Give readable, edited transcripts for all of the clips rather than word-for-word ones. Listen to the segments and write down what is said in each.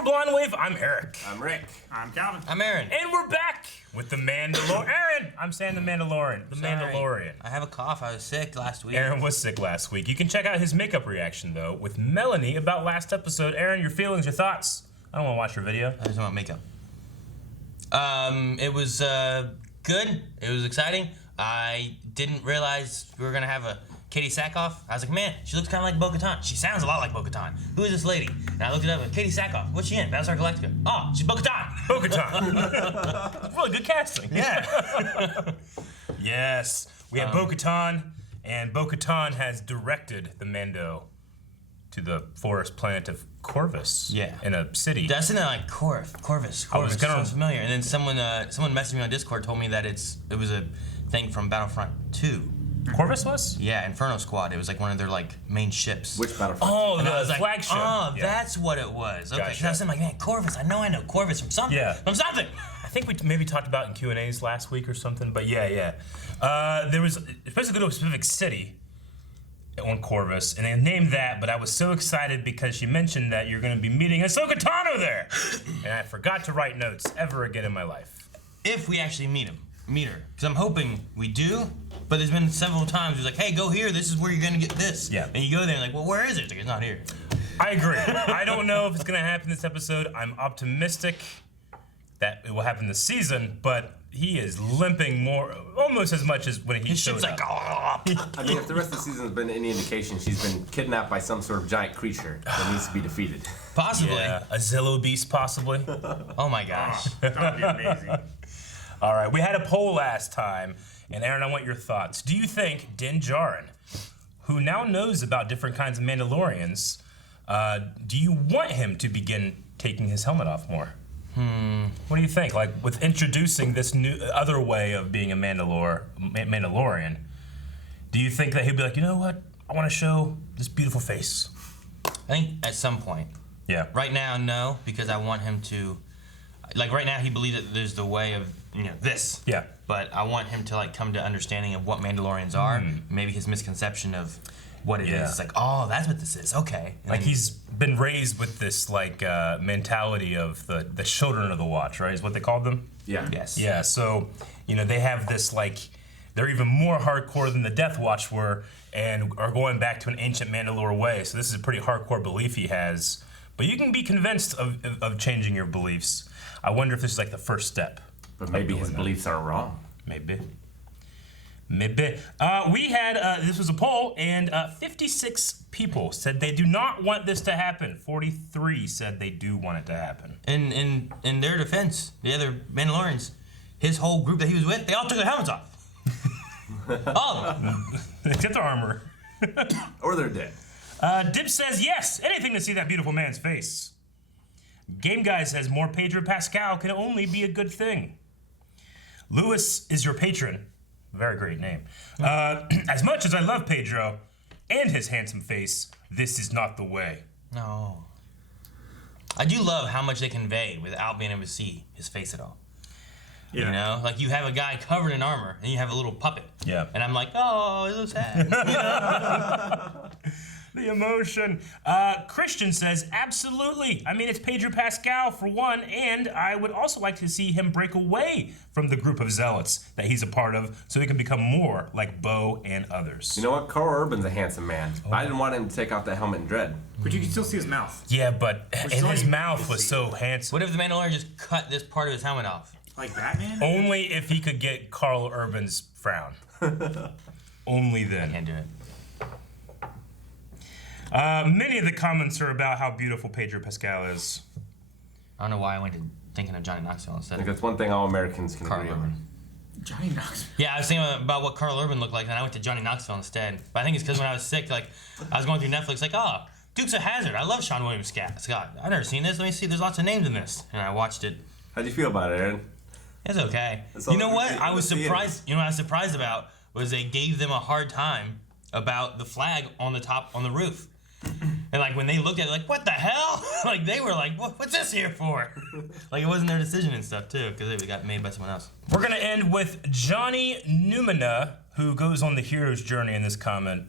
for Blind Wave, I'm Eric. I'm Rick. I'm Calvin. I'm Aaron. And we're back with the Mandalorian. Aaron! I'm saying the Mandalorian. Mandalorian. I have a cough. I was sick last week. Aaron was sick last week. You can check out his makeup reaction, though, with Melanie about last episode. Aaron, your feelings, your thoughts? I don't want to watch your video. I just want makeup. It was good. It was exciting. I didn't realize we were going to have a Katie Sackhoff. I was like, man, she looks kind of like Bo-Katan. She sounds a lot like Bo-Katan. Who is this lady? And I looked it up and Katie Sackhoff. What's she in? Battlestar Galactica. Oh, she's Bo-Katan. Bo-Katan. Really good casting. Yeah. Yes. We have Bo-Katan, and Bo-Katan has directed the Mando to the forest planet of Corvus. Yeah. In a city. That's in like Corvus. I was gonna- Sounds familiar. And then someone messaged me on Discord, told me that it was a thing from Battlefront 2. Corvus was? Yeah, Inferno Squad. It was like one of their like main ships. Which Battlefront? Oh, And I was the like, flagship. oh, Yeah. that's what it was. Okay, Gotcha. because I was saying, like, man, Corvus. I know Corvus from something. Yeah. From something. I think we maybe talked about in Q&As last week or something, but yeah. There was, especially go to a specific city on Corvus, and they named that, but I was so excited because she mentioned that you're going to be meeting Ahsoka Tano there, and I forgot to write notes ever again in my life. If we actually meet her. Because I'm hoping we do, but there's been several times where it's like, hey, go here, this is where you're going to get this. Yeah. And you go there and like, well, where is it? It's like, it's not here. I agree. I don't know if it's going to happen this episode. I'm optimistic that it will happen this season, but he is limping more, almost as much as when he His showed ship's up. like, oh. I mean, if the rest of the season's been any indication, she's been kidnapped by some sort of giant creature that needs to be defeated. Possibly. Yeah, a Zillow beast possibly. Oh my gosh. That would be amazing. All right, we had a poll last time, and Aaron, I want your thoughts. Do you think Din Djarin, who now knows about different kinds of Mandalorians, do you want him to begin taking his helmet off more? What do you think? Like, with introducing this new other way of being a Mandalorian, do you think that he'd be like, you know what? I want to show this beautiful face. I think at some point. Yeah. Right now, no, because I want him to, like right now he believes that there's the way of, this. Yeah. But I want him to like come to understanding of what Mandalorians are, maybe his misconception of what it is. Yeah. It's like, oh, that's what this is, okay. And Like then- he's been raised with this like mentality of the children of the Watch, right? Is what they called them. Yeah. Yes. Yeah. So they have this like they're even more hardcore than the Death Watch were, and are going back to an ancient Mandalore way. So this is a pretty hardcore belief he has. But you can be convinced of changing your beliefs. I wonder if this is like the first step. But maybe his beliefs are wrong. Maybe. We had, this was a poll, and 56 people said they do not want this to happen. 43 said they do want it to happen. In their defense, the other Mandalorians, his whole group that he was with, they all took their helmets off. All of them. Except their armor. Or they're dead. Dip says yes, anything to see that beautiful man's face. Game Guy says more Pedro Pascal can only be a good thing. Lewis is your patron. Very great name. As much as I love Pedro and his handsome face, this is not the way. No. I do love how much they convey without being able to see his face at all. Yeah. You know, like you have a guy covered in armor and you have a little puppet. Yeah. And I'm like, oh, it's so sad. You know? The emotion. Christian says, absolutely. I mean, it's Pedro Pascal for one, and I would also like to see him break away from the group of zealots that he's a part of so he can become more like Bo and others. You know what? Carl Urban's a handsome man. I didn't want him to take off that helmet in Dread. But you can still see his mouth. Yeah, but and still his you mouth can was see. so handsome. What if the Mandalorian just cut this part of his helmet off? Like Batman? Only if he could get Carl Urban's frown. Only then. Can't do it. Many of the comments are about how beautiful Pedro Pascal is. I don't know why I went to thinking of Johnny Knoxville I instead think of that's one thing all Americans can Carl agree Urban. on. Johnny Knoxville. Yeah, I was thinking about what Carl Urban looked like, and I went to Johnny Knoxville instead. But I think it's because when I was sick, like, I was going through Netflix, like, oh, Dukes of Hazzard. I love Sean William Scott. I've never seen this. Let me see. There's lots of names in this. And I watched it. How'd you feel about it, Aaron? It's okay. That's all You know we what? see- I was see it. surprised. You know what I was surprised about was they gave them a hard time about the flag on the top on the roof. And like when they looked at it, like, what the hell? Like they were like, what's this here for? Like it wasn't their decision and stuff too, because it got made by someone else. We're gonna end with Johnny Numina, who goes on the hero's journey in this comment.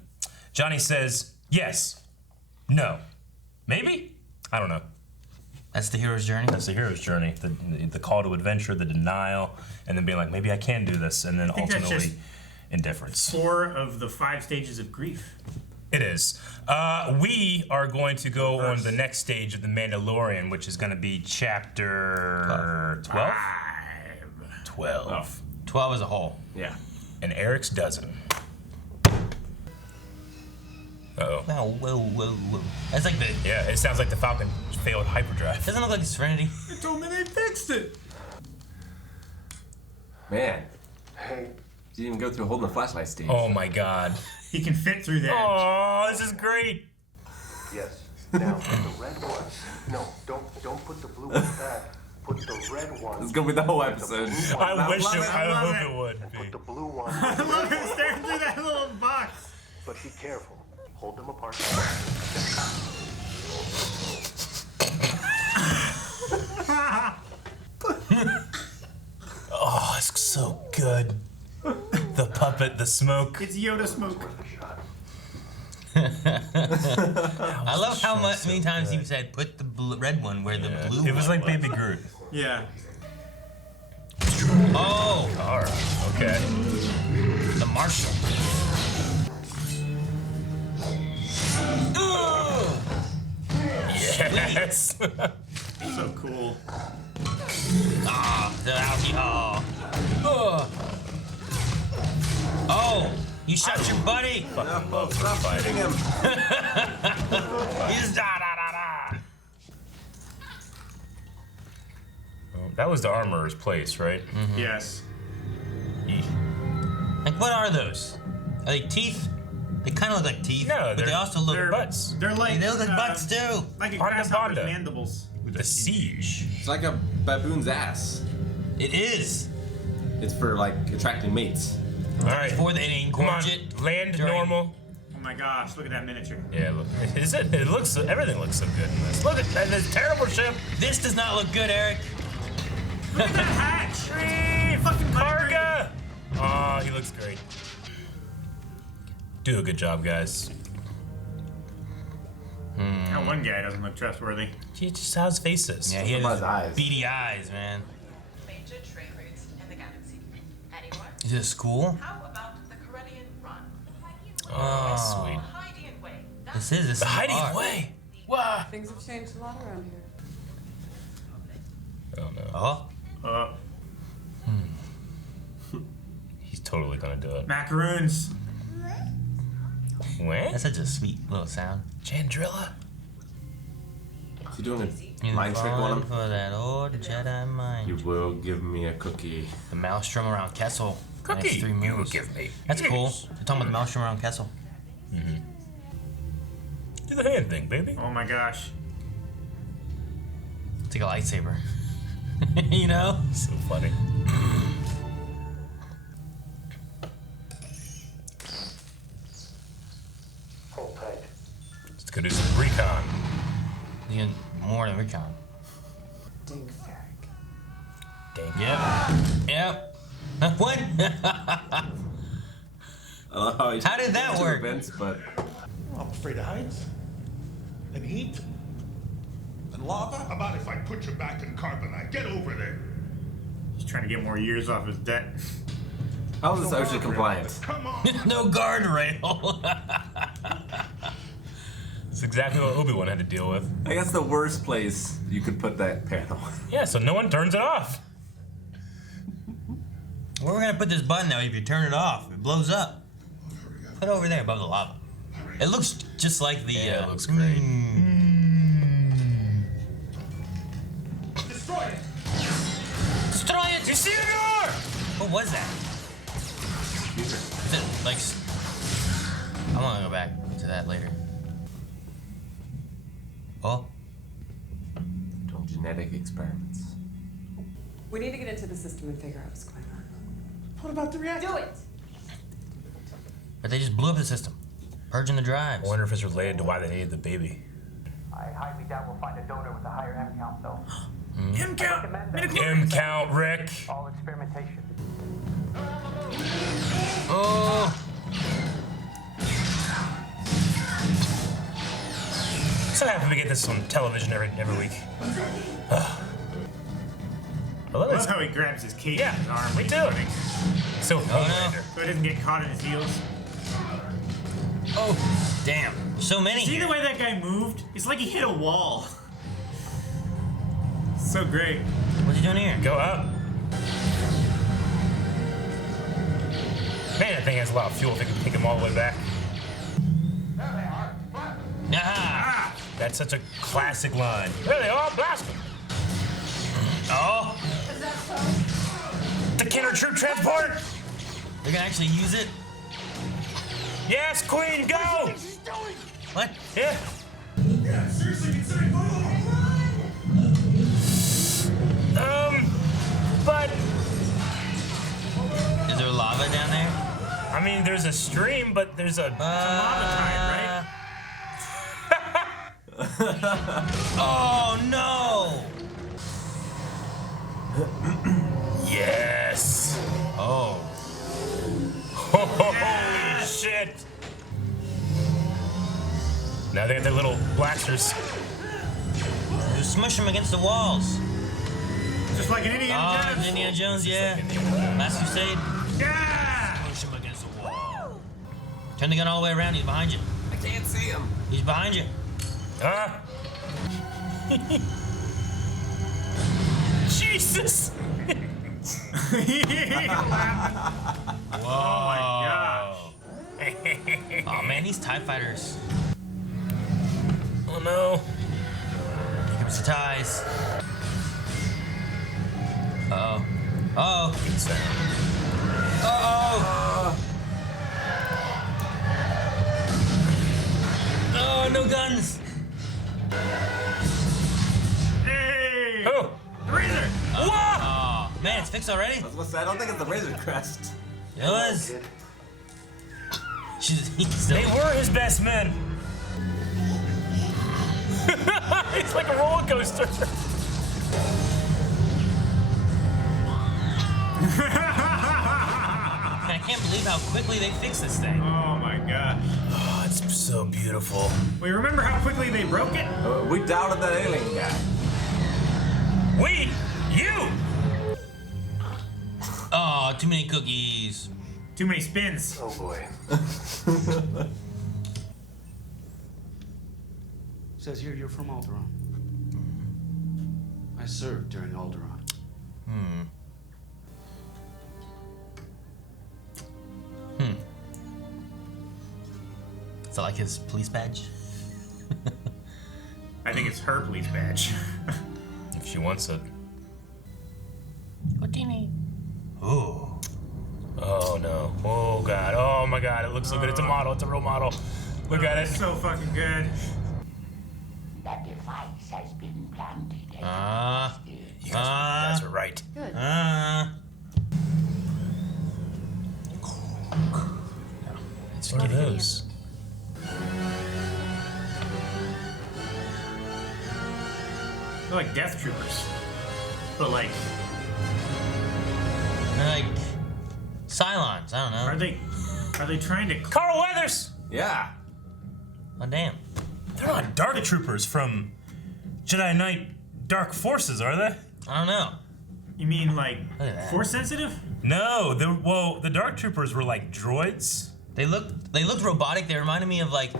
Johnny says, yes, no, maybe? I don't know. That's the hero's journey. That's the hero's journey. The call to adventure, the denial, and then being like, maybe I can do this, and then think that's ultimately just indifference. 4 of the 5 stages of grief. It is. We are going to go on the next stage of the Mandalorian, which is going to be chapter 12. 12. 12 as a whole. Yeah. And Eric's dozen. Uh-oh. Whoa. That's like the. Yeah, it sounds like the Falcon failed hyperdrive. Doesn't look like Serenity. You told me they fixed it. Man, Hey, you didn't even go through holding the flashlight stage. Oh my god. He can fit through that. Oh, this is great. yes. Now, the red one. No, don't put the blue one back. Put the red one. This is gonna be the whole episode. I wish love it, it. I love hope it. it would And be. put the blue one. I love him staring through that little box. But be careful. Hold them apart. Oh, it's so good. The puppet, the smoke. It's Yoda smoke. I love how many times he said, "Put the red one where the blue." It was one like Baby Groot. Yeah. Oh, Alright, okay. the Marshal. Yes. So cool. Ah, the alcohol. Oh, you shot your buddy. Fucking love her fighting. him. He's da da da da. That was the armorer's place, right? Yes. Like, what are those? Are they teeth? They kind of look like teeth, No, but they they're- also look. they're- Butts. They're like They look like butts too. like a Bonda grasshopper's bonda. mandibles. The siege. It's like a baboon's ass. It is. It's for like attracting mates. Alright. Before they Come on, engorge it. land during- normal. Oh my gosh, look at that miniature. Yeah, look. Is it? It looks. Everything looks so good in this. Look at that. This terrible ship. This does not look good, Eric. Look at that hatch. Fucking Karga. Oh, he looks great. Do a good job, guys. That one guy doesn't look trustworthy. He just how his face is. Yeah, he About has his eyes. beady eyes, man. Major trade routes in the galaxy. Anyone? Is it a school? How about the Corellian Run? Oh, sweet. The Hydean Way. This is The a hiding art. way. Wow. Things have changed a lot around here. Oh no. Oh, He's totally gonna do it. Macaroons. What? that's such a sweet little sound. Chandrilla? Is he doing a You mind trick on falling him? for that old Jedi mind. You will give me a cookie. The maelstrom around Kessel. Cookie. Next 3 You will moves. give me. That's cool. You're talking about the maelstrom around Kessel. Do the hand thing, baby. Oh my gosh. It's like a lightsaber. You know? So funny. Hold tight. Let's go do some recon. You can more than recon. Dink fag. Dang. Yep. What? I don't know how, How did that work? Events, but I'm afraid of heights and heat and lava. How about if I put you back in carbonite? Get over there. He's trying to get more years off his debt. how is this OSHA compliant? Come on. No guardrail. It's exactly what Obi-Wan had to deal with. I think that's the worst place you could put that panel. Yeah, so no one turns it off. Where are we gonna put this button now? If you turn it off, it blows up. Put it over there above the lava. It looks just like the. Yeah, it looks great. Destroy it. Destroy it! Isildur! What was that? Is it like? I want to go back to that later. Oh, Doing genetic experiments. We need to get into the system and figure out what's going on. What about the reactor? Do it! but they just blew up the system, purging the I drives. wonder if it's related to why they needed the baby. I highly doubt we'll find a donor with a higher M count, though. M count. M count, Rick. All experimentation. Oh, So happy we get this on television every week. I love I this. love how he grabs his cape Yeah, in his arm. me when he's too. running, So no. so he doesn't get caught in his heels. Oh, damn. So many. See here. the way that guy moved? It's like he hit a wall. So great. What's he doing here? Go up. Man, that thing has a lot of fuel if it can take him all the way back. Aha! That's such a classic line. There they are, blast them. Oh, The Kenner troop transport. they're gonna actually use it? Yes, Queen, go. What? Yeah. But Is there lava down there? I mean, there's a stream, but there's a. Lava Oh no! Yes. Oh. Holy shit. Now they got their little blasters. Just smush them against the walls. Just like an Indiana Oh, Jones. Indiana Jones, yeah. Last Crusade. Yeah! Push him against the wall. Turn the gun all the way around. He's behind you. I can't see him. He's behind you. Huh? Jesus. Oh my god. Oh man, these TIE fighters. Oh no. Here comes the ties. Uh-oh. Uh-oh. Uh-oh. Oh, no guns. Hey! Oh. The Razor! Oh, man, it's fixed already? I was gonna say, I don't think it's the Razor Crest. It was. He's still. They were his best men. It's like a roller coaster. I can't believe how quickly they fixed this thing. Oh my god. Oh, it's so beautiful. Wait, remember how quickly they broke it? We doubted that alien guy. You. Oh, too many cookies. Too many spins. Oh boy. Says here you're from Alderaan. I served during Alderaan. Is that like his police badge? I think it's her police badge. If she wants it. Houdini. Ooh. Oh no. Oh god. Oh my god. It looks so good. It's a model. It's a real model. Look at it. So fucking good. That device has been planted. You guys were right. Good. It's one of those. They're like Death Troopers. But like, They're like Cylons. I don't know. are they trying to Carl Weathers. Yeah. Oh damn. They're not Dark Troopers from Jedi Knight Dark Forces, are they? I don't know. You mean like Look at that. force sensitive? No. The Dark Troopers were like droids. They looked robotic. They reminded me of like,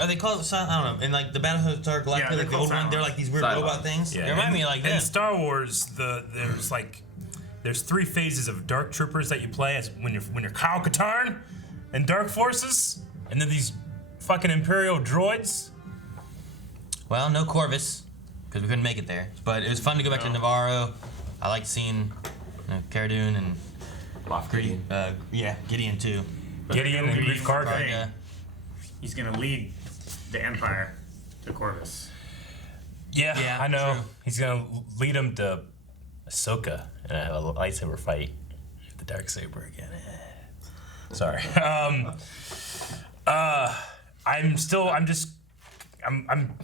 are they called? I don't know. In like the Battlefield Star Galactica, Yeah, they're the called gold one, they're Cylons. like these weird Cylons. robot things. They remind me of like in them. Star Wars, there's 3 phases of Dark Troopers that you play as when you're Kyle Katarn and Dark Forces, and then these fucking Imperial droids. Well, no Corvus, because we couldn't make it there. But it was fun to go back to Navarro. I liked seeing Cara Dune and Gideon. Gideon too. Gideon and Grief Karga. Karga. He's gonna lead the Empire to Corvus. Yeah, I know. true. He's gonna lead him to Ahsoka and a lightsaber fight with the Darksaber again. Sorry.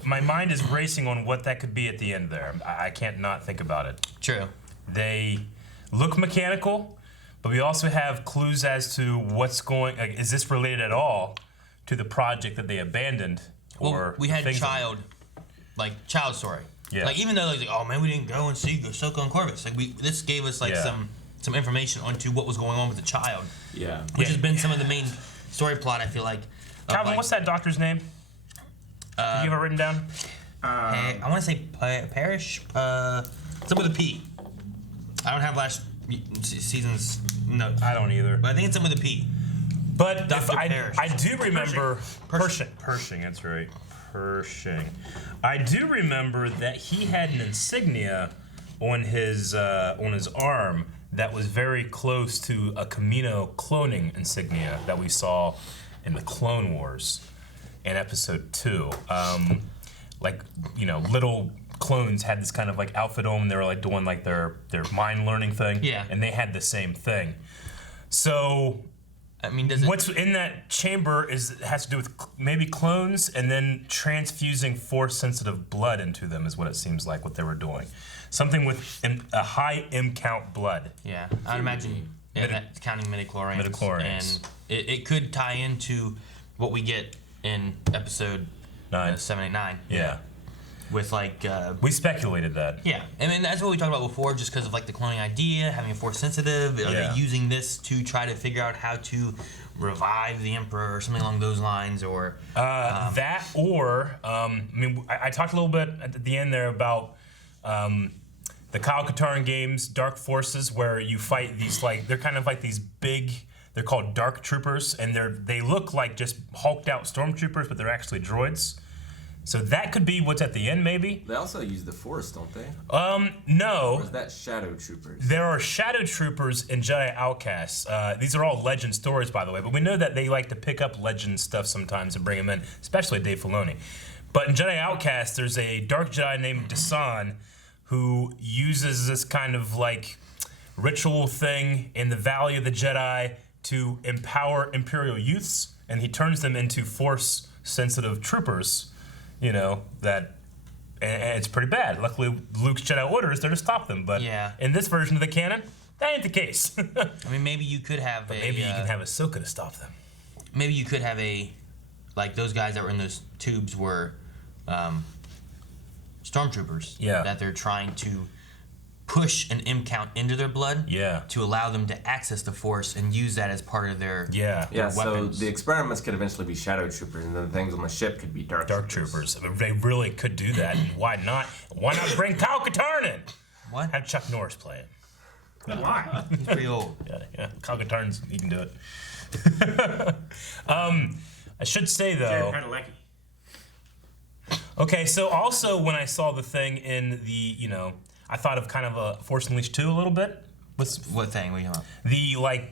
My mind is racing on what that could be at the end there. I can't not think about it. True. They look mechanical, but we also have clues as to what's going. Is this related at all to the project that they abandoned or we had things that- child story. Yeah. Like even though like oh man we didn't go and see Ahsoka and Corvus, like this gave us like some information onto what was going on with the child. Yeah. Which has been some of the main story plot. I feel like. Calvin, what's that doctor's name? Do you have it written down? I want to say Parrish. Something with a P. I don't have last season's notes. I don't either. But I think it's something with a P. But Dr. I Parrish. do remember Pershing. That's right, Pershing. I do remember that he had an insignia on his arm that was very close to a Camino cloning insignia that we saw in the Clone Wars in Episode 2. Little clones had this kind of like outfit on. They were like doing like their mind learning thing. Yeah. And they had the same thing. So. I mean, What's in that chamber has to do with maybe clones and then transfusing force-sensitive blood into them is what it seems like what they were doing. Something with a high M count blood. Yeah, I'd imagine that's counting midichlorians. Midichlorians. And it could tie into what we get in episode 7, 8, 9. Yeah. With like we speculated that. Yeah, I mean that's what we talked about before, just because of like the cloning idea, having a force sensitive, using this to try to figure out how to revive the Emperor or something along those lines, or I talked a little bit at the end there about the Kyle Katarn games, Dark Forces, where you fight these they're kind of like these big. They're called Dark Troopers, and they look like just hulked out stormtroopers, but they're actually droids. So that could be what's at the end, maybe. They also use the Force, don't they? No. Or is that Shadow Troopers? There are Shadow Troopers in Jedi Outcasts. These are all legend stories, by the way, but we know that they like to pick up legend stuff sometimes and bring them in, especially Dave Filoni. But in Jedi Outcasts, there's a Dark Jedi named Dasan who uses this kind of like ritual thing in the Valley of the Jedi to empower Imperial youths, and he turns them into Force-sensitive troopers. And it's pretty bad. Luckily, Luke's Jedi Order is there to stop them. But in this version of the canon, that ain't the case. I mean, maybe you could have maybe you can have Ahsoka to stop them. Maybe you could have those guys that were in those tubes were stormtroopers. Yeah. That they're trying to push an M count into their blood. Yeah. To allow them to access the Force and use that as part of their weapons. So the experiments could eventually be Shadow Troopers, and then the things on the ship could be Dark Troopers. They really could do that. And why not? Why not bring Kyle Katarn in? What? Have Chuck Norris play it. Why? He's pretty old. Yeah. Kyle Katarn's, he can do it. I should say though. Jared Padalecki. Okay, so also when I saw the thing in the, I thought of kind of a Force Unleashed 2 a little bit. What thing? What are you talking about?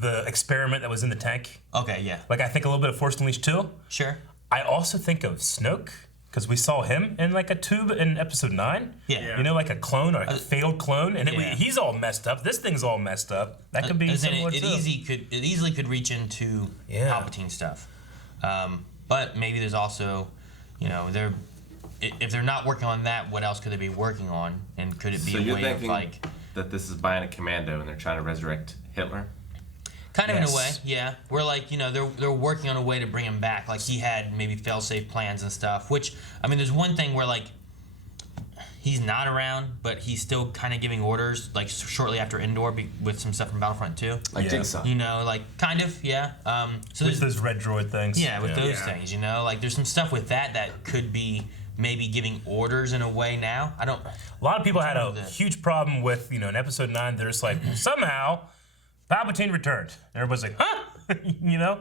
The experiment that was in the tank. Okay, yeah. I think a little bit of Force Unleashed 2. Sure. I also think of Snoke, because we saw him in a tube in Episode 9. Yeah. Like a clone or a failed clone, and he's all messed up. This thing's all messed up. That could be similar too. It easily could reach into Palpatine stuff. But maybe there's also, if they're not working on that, what else could they be working on? And could it be a way of that this is Bionic Commando and they're trying to resurrect Hitler? Kind of in a way, yeah. Where they're working on a way to bring him back. Like he had maybe fail-safe plans and stuff. Which there's one thing where he's not around, but he's still kind of giving orders shortly after Endor with some stuff from Battlefront 2. Like Jigsaw. Kind of, yeah. So with those red droid things. Yeah, with those things. There's some stuff with that could be maybe giving orders in a way now. A lot of people had a huge problem with, in Episode 9, they're just like, somehow Palpatine returned. And everybody's like, huh?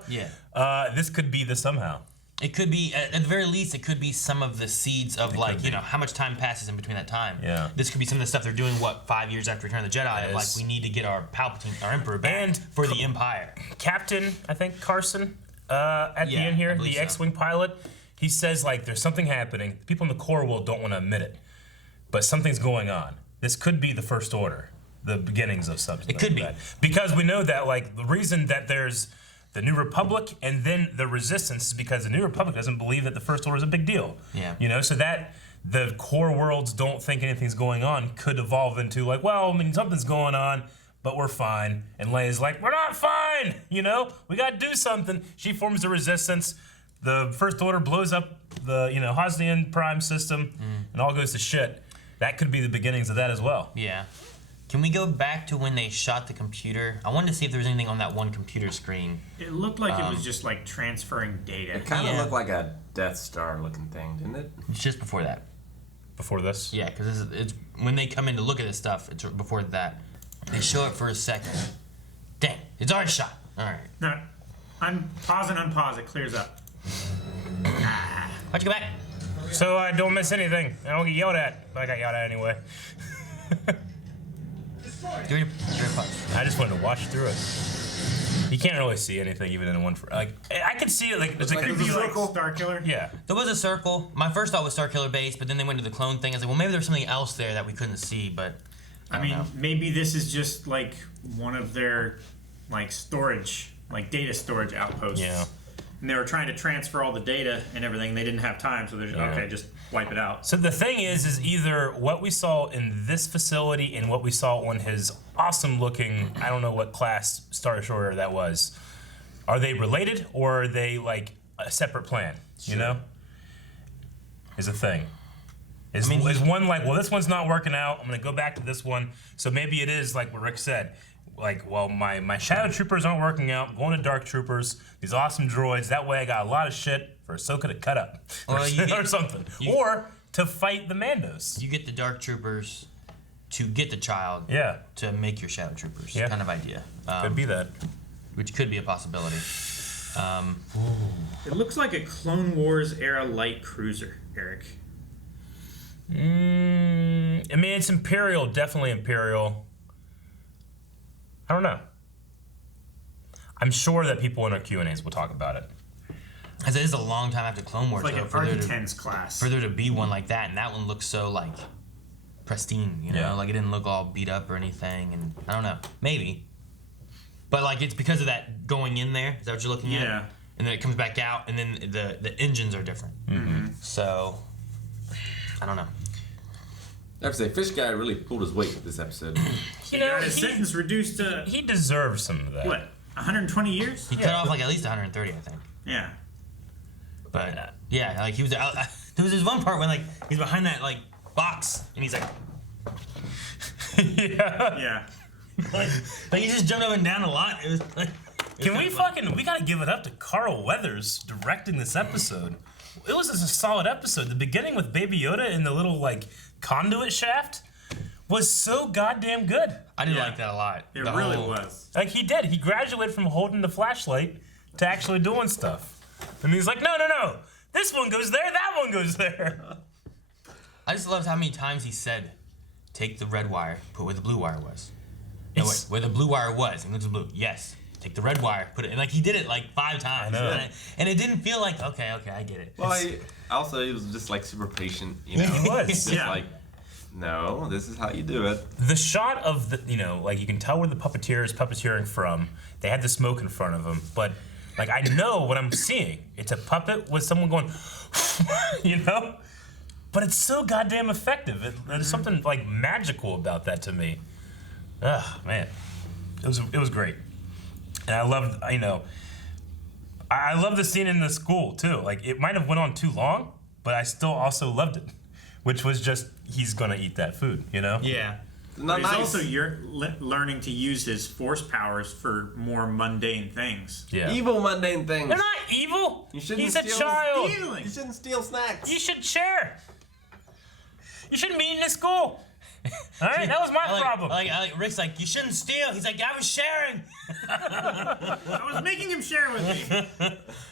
Yeah. This could be the somehow. It could be, at the very least, it could be some of the seeds of how much time passes in between that time. Yeah. This could be some of the stuff they're doing, 5 years after Return of the Jedi, we need to get our Palpatine, our Emperor back for the Empire. Captain, I think, Carson, at the end here, the X-Wing pilot, he says, there's something happening. People in the core world don't want to admit it, but something's going on. This could be the First Order, the beginnings of something. It could be. Because we know that, the reason that there's the New Republic and then the Resistance is because the New Republic doesn't believe that the First Order is a big deal. Yeah. So that the core worlds don't think anything's going on could evolve into something's going on, but we're fine. And Leia's like, we're not fine. We got to do something. She forms the Resistance. the First Order blows up the Hosnian Prime system, and all goes to shit. That could be the beginnings of that as well. Yeah. Can we go back to when they shot the computer? I wanted to see if there was anything on that one computer screen. It looked like it was just like transferring data. It kind of looked like a Death Star looking thing, didn't it? It's just before that. Before this? Yeah, because it's when they come in to look at this stuff, it's before that. They show it for a second. Dang, it's already shot. All right. No, pause and unpause. It clears up. Why'd you go back? So I don't miss anything. I don't get yelled at. I got yelled at anyway. I just wanted to watch through it. You can't really see anything even in one. I could see it like it's like a circle. Star Killer. Yeah. There was a circle. My first thought was Star Killer base, but then they went to the clone thing. I was like, well, maybe there's something else there that we couldn't see, but I mean, maybe this is just like one of their storage, data storage outposts. Yeah. And they were trying to transfer all the data and everything. And they didn't have time, so they're just, okay, just wipe it out. So the thing is either what we saw in this facility and what we saw on his awesome-looking, I don't know what class Star Destroyer that was. Are they related or are they like a separate plan? Sure. You know, is a thing. Is one like, well, this one's not working out. I'm gonna go back to this one. So maybe it is like what Rick said. Like, well, my Shadow Troopers aren't working out. I'm going to Dark Troopers. These awesome droids. That way I got a lot of shit for Ahsoka to cut up. Or something. Or to fight the Mandos. You get the Dark Troopers to get the child. Yeah. To make your Shadow Troopers. Yeah. Kind of idea. Could be that. Which could be a possibility. It looks like a Clone Wars era light cruiser, Eric. I mean, it's Imperial. Definitely Imperial. I don't know. I'm sure that people in our Q&As will talk about it. Because it is a long time after Clone Wars. It's like though, an Architens class. For there to be one like that, and that one looks so pristine, you know? Yeah. Like it didn't look all beat up or anything, and I don't know. Maybe. But it's because of that going in there. Is that what you're looking at? Yeah. And then it comes back out, and then the engines are different. Mm-hmm. So, I don't know. I have to say, Fish Guy really pulled his weight this episode. He got his sentence reduced to... He deserves some of that. What, 120 years? He cut off at least 130, I think. Yeah. But, yeah, he was... there was this one part when, he's behind that, box, and he's like... Yeah. Yeah. He just jumped up and down a lot. It was we gotta give it up to Carl Weathers directing this episode. It was just a solid episode. The beginning with Baby Yoda in the little, conduit shaft was so goddamn good. I did like that a lot. It really was. He did. He graduated from holding the flashlight to actually doing stuff. And he's like, no. This one goes there, that one goes there. I just loved how many times he said, take the red wire, put where the blue wire was. No, wait, where the blue wire was. And it's blue. Yes. Take the red wire, put it in. He did it 5 times. And it didn't feel like, okay, I get it. Well, he was just super patient, you know. He was. Just no, this is how you do it. The shot of the, you can tell where the puppeteer is puppeteering from. They had the smoke in front of them, but I know what I'm seeing. It's a puppet with someone going, But it's so goddamn effective. There's something magical about that to me. Ugh, man, it was great. And I loved, I love the scene in the school too. It might have went on too long, but I still also loved it, which was just he's gonna eat that food, Yeah. But he's also learning to use his force powers for more mundane things. Yeah. Evil mundane things. They're not evil. He's a child. You shouldn't steal snacks. You should share. You shouldn't be eating at school. All right, that was my problem. Rick's you shouldn't steal. He's like, I was sharing. I was making him share with me.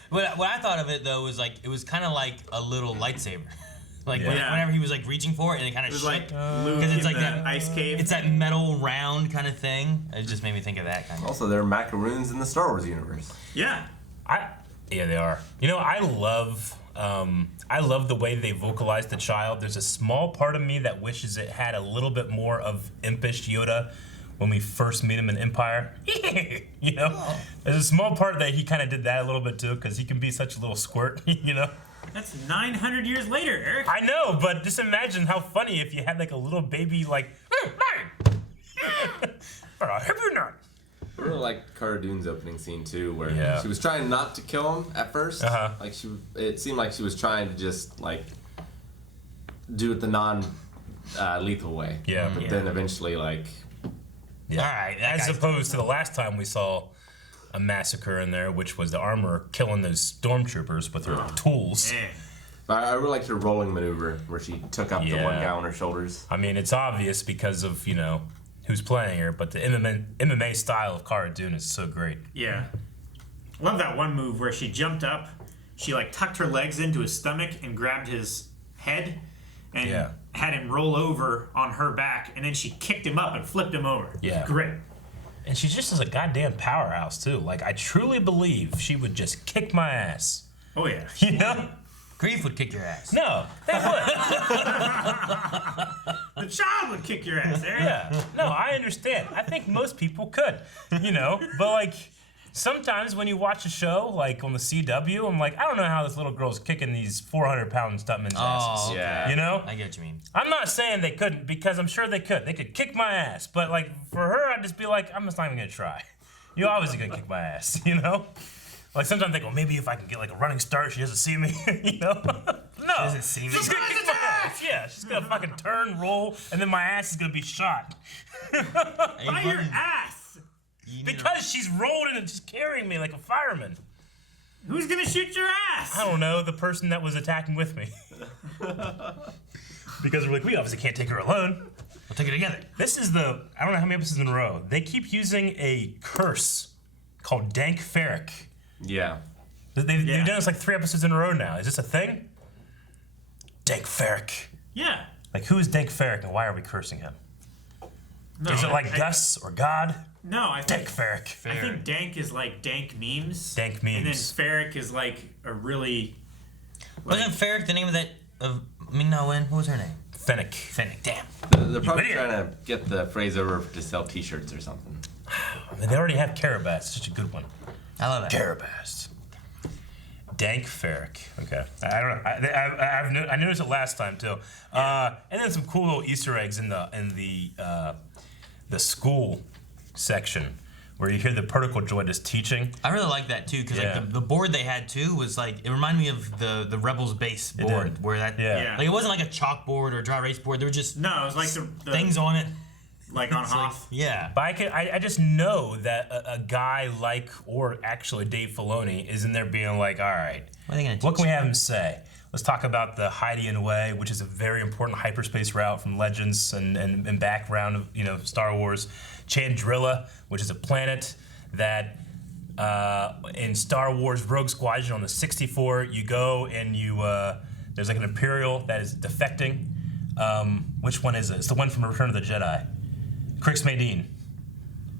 What I thought of it though was it was kind of like a little lightsaber. Whenever he was like reaching for it, and it kind of shook. Because it's like that ice cave. It's that metal round kind of thing. It just made me think of that kind of. Also, there are macaroons in the Star Wars universe. Yeah. Yeah, they are. You know, I love the way they vocalized the child. There's a small part of me that wishes it had a little bit more of impish Yoda when we first meet him in Empire. You know, there's a small part that he kind of did that a little bit too, because he can be such a little squirt. You know. That's 900 years later, Eric. I know, but just imagine how funny if you had like a little baby like, or a hipper nut. really liked Cara Dune's opening scene too, where Yeah. she was trying not to kill him at first. Uh-huh. Like it seemed like she was trying to just like do it the non-lethal way. Yeah. But Yeah. then eventually, like, Yeah. All right, that As guy's opposed to the last time we saw a massacre in there, which was the armorer killing those stormtroopers with her tools. Man. I really liked her rolling maneuver where she took up the Yeah. one guy on her shoulders. I mean, it's obvious because of, who's playing her, but the MMA style of Cara Dune is so great. Yeah. Love that one move where she jumped up, she like tucked her legs into his stomach and grabbed his head and Yeah. had him roll over on her back, and then she kicked him up and flipped him over. Yeah. Great. And she just is a goddamn powerhouse, too. Like, I truly believe she would just kick my ass. Oh yeah. You know? Grief would kick your ass. No, they would. The child would kick your ass, Aaron. Yeah. No, I understand. I think most people could, But, like, sometimes when you watch a show, like, on the CW, I'm like, I don't know how this little girl's kicking these 400-pound stuntmen's asses. Oh, Yeah. okay. You know? I get what you mean. I'm not saying they couldn't, because I'm sure they could. They could kick my ass. But, like, for her, I'd just be like, I'm just not even going to try. You're obviously going to kick my ass, Like, sometimes they go, maybe if I can get, like, a running start, she doesn't see me, No. She doesn't see me. She's going to kick my ass. Yeah, she's going to fucking turn, roll, and then my ass is going to be shot. By your ass. Because she's rolling and just carrying me like a fireman. Who's gonna shoot your ass? I don't know, the person that was attacking with me. Because we're like, we obviously can't take her alone. We'll take it together. This is I don't know how many episodes in a row. They keep using a curse called Dank Ferrick. Yeah. They've done this like 3 episodes in a row now. Is this a thing? Dank Ferrick. Yeah. Like, who is Dank Ferrick and why are we cursing him? No, Is it like Gus or God? No, I think Dank Ferrick. I think dank is like dank memes. Dank And then memes. ferric is like a really. Wasn't Ferrick the name of that of Ming Na Wen? What was her name? Fennec. Fennec. Damn. They're probably idiot. trying to get the phrase over to sell T-shirts or something. They already have Carabas. Such a good one. I love that. Carabas. Dank Ferrick. Okay. I don't know. I noticed it last time too. And then some cool little Easter eggs in the school section where you hear the protocol droid is teaching. I really like that too because Yeah. like the board they had too was like it reminded me of the Rebels base board did. where that Yeah. like it wasn't like a chalkboard or a dry erase board. There were just No, it was like the things on it. like on It's like, Hoth. yeah. But I just know that a guy like, or actually Dave Filoni, is in there being like, all right, What are they gonna what teach can we have him say? Let's talk about the Hydian Way, which is a very important hyperspace route from Legends and background of Star Wars. Chandrilla, which is a planet that in Star Wars Rogue Squadron on the 64, you go and there's like an Imperial that is defecting. Which one is it? It's the one from Return of the Jedi. Crix Madine.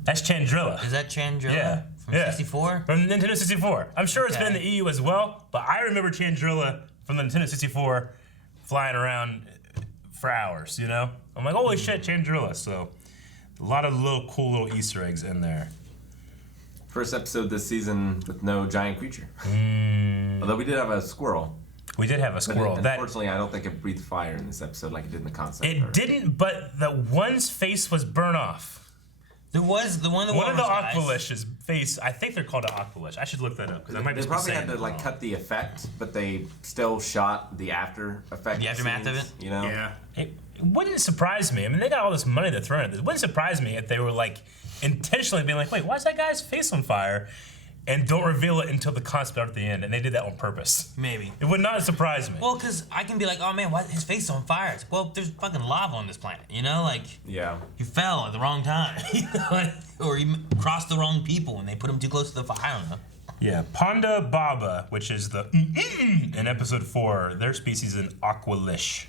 That's Chandrilla. Is that Chandrilla Yeah. from Yeah. 64? From Nintendo 64. I'm sure it's been in Okay. the EU as well, but I remember Chandrilla from the Nintendo 64 flying around for hours, I'm like, holy shit, Chandrilla. So a lot of cool little Easter eggs in there. First episode this season with no giant creature. Although we did have a squirrel. We did have a But squirrel. unfortunately, I don't think it breathed fire in this episode like it did in the concept. It didn't, but the one's face was burnt off. There was one of the One of the guys. Aqualish's face, I think they're called an Aqualish. I should look that up because I might They just be probably saying had to it wrong. cut the effect, but they still shot the after effect. The aftermath of scenes, it? Yeah. It wouldn't surprise me. I mean, they got all this money they're throwing at this. It wouldn't surprise me if they were like intentionally being like, wait, why is that guy's face on fire? And don't reveal it until the concept art at the end. And they did that on purpose. Maybe. It would not surprise me. Well, because I can be like, oh man, why his face is on fire? It's, well, there's fucking lava on this planet, Like, Yeah. you fell at the wrong time, or you crossed the wrong people and they put him too close to the fire. I don't know. Yeah, Ponda Baba, which is the in episode 4, their species is an Aqualish.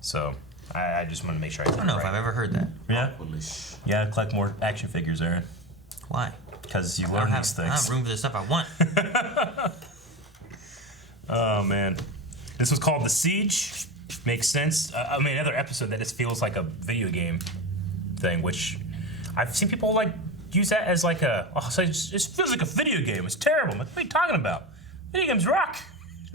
So, I just want to make sure I don't know if I've ever heard that. Yeah? Aqualish. You gotta collect more action figures, Aaron. Why? Because you I don't learn have, these I don't things. have room for the stuff I want. Oh, man. This was called The Siege. Makes sense. I mean, another episode that just feels like a video game thing, which I've seen people like use that as like so it just feels like a video game. It's terrible. I'm like, what are you talking about? Video games rock.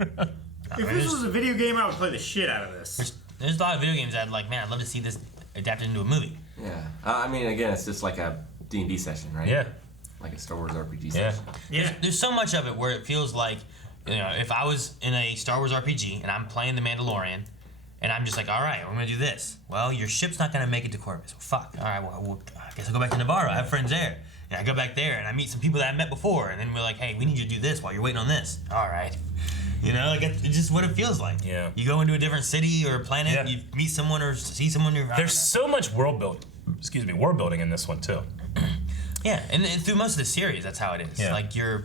If this was a video game, I would play the shit out of this. There's a lot of video games that I'd like, man, I'd love to see this adapted into a movie. Yeah. I mean, again, it's just like a D&D session, right? Yeah. Like a Star Wars RPG Yeah. session. Yeah. There's so much of it where it feels like, if I was in a Star Wars RPG and I'm playing the Mandalorian, and I'm just like, all right, we're gonna do this. Well, your ship's not gonna make it to Corvus. Well, fuck. All right, well, I guess I'll go back to Navarro. I have friends there. And I go back there and I meet some people that I met before, and then we're like, hey, we need you to do this while you're waiting on this. All right. Like it's just what it feels like. Yeah. You go into a different city or planet, Yeah. you meet someone or see someone. There's so much world building in this one too. Yeah, and through most of the series, that's how it is. Yeah. Like you're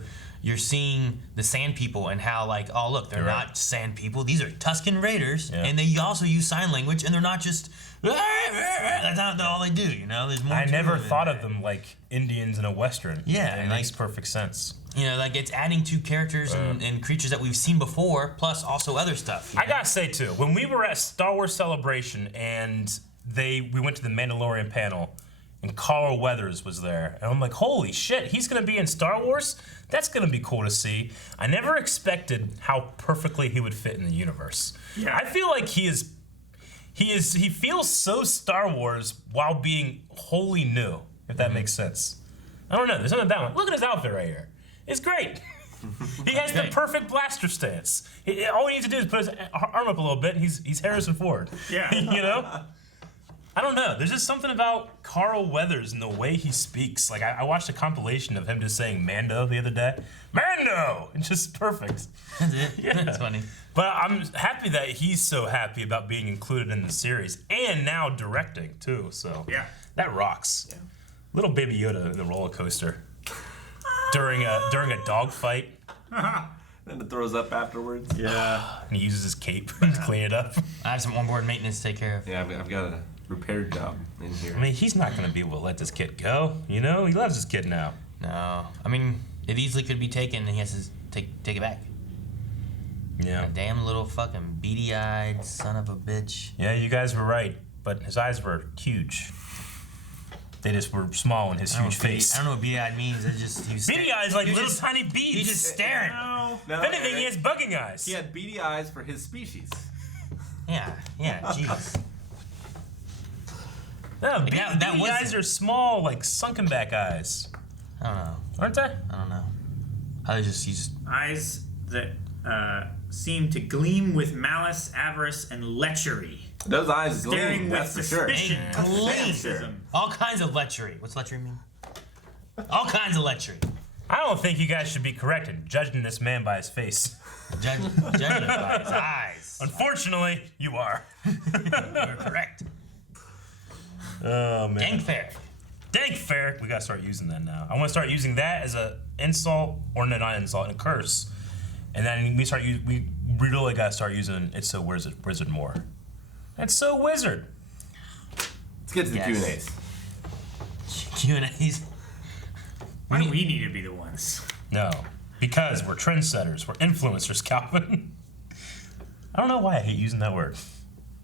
seeing the Sand People and how like, oh look, they're not Sand People. These are Tusken Raiders, and they also use sign language, and they're not just. That's not all they do. There's more. I never to it. thought of them like Indians in a Western. Yeah, It makes perfect sense. Like it's adding to characters and creatures that we've seen before, plus also other stuff. I gotta say too, when we were at Star Wars Celebration and we went to the Mandalorian panel, and Carl Weathers was there, and I'm like, holy shit, he's gonna be in Star Wars? That's gonna be cool to see. I never expected how perfectly he would fit in the universe. Yeah. I feel like he feels so Star Wars while being wholly new, if that makes sense. I don't know, there's something about him. Look at his outfit right here. It's great. He has the perfect blaster stance. All he needs to do is put his arm up a little bit, and he's Harrison Ford. Yeah. I don't know. There's just something about Carl Weathers and the way he speaks. Like, I watched a compilation of him just saying Mando the other day. Mando! It's just perfect. That's it. Yeah. That's funny. But I'm happy that he's so happy about being included in the series and now directing, too. So, Yeah. that rocks. Yeah. Little Baby Yoda in the roller coaster during a dog fight. Then it throws up afterwards. Yeah. And he uses his cape to clean it up. I have some onboard maintenance to take care of. Yeah, I've got a repair job in here. I mean, he's not going to be able to let this kid go. He loves his kid now. No, I mean it easily could be taken, and he has to take it back. Yeah. A damn little fucking beady-eyed son of a bitch. Yeah, you guys were right, but his eyes were huge. They just were small in his huge face. I don't know what beady-eyed means. It's just he was Beady eyes like little tiny beads. He's just staring. No, If anything, he has bugging eyes. He had beady eyes for his species. Yeah, jeez. No, beady that was eyes are small, like sunken back eyes. I don't know. Aren't they? I don't know. He's Eyes that seem to gleam with malice, avarice, and lechery. Those eyes Staring gleam, with that's for sure. suspicion. gleam. Sure. All kinds of lechery. What's lechery mean? All kinds of lechery. I don't think you guys should be corrected, judging this man by his face. Judging him by his eyes. Unfortunately, you are. You're correct. Oh, man. Dank fair. Dank fair. We gotta start using that now. I want to start using that as an insult, or not insult, a curse. And then we really gotta start using It's So Wizard more. It's so wizard. Let's get to the Yes. Q&As. Q&As. Why do we need to be the ones? No, because we're trendsetters. We're influencers, Calvin. I don't know why I hate using that word.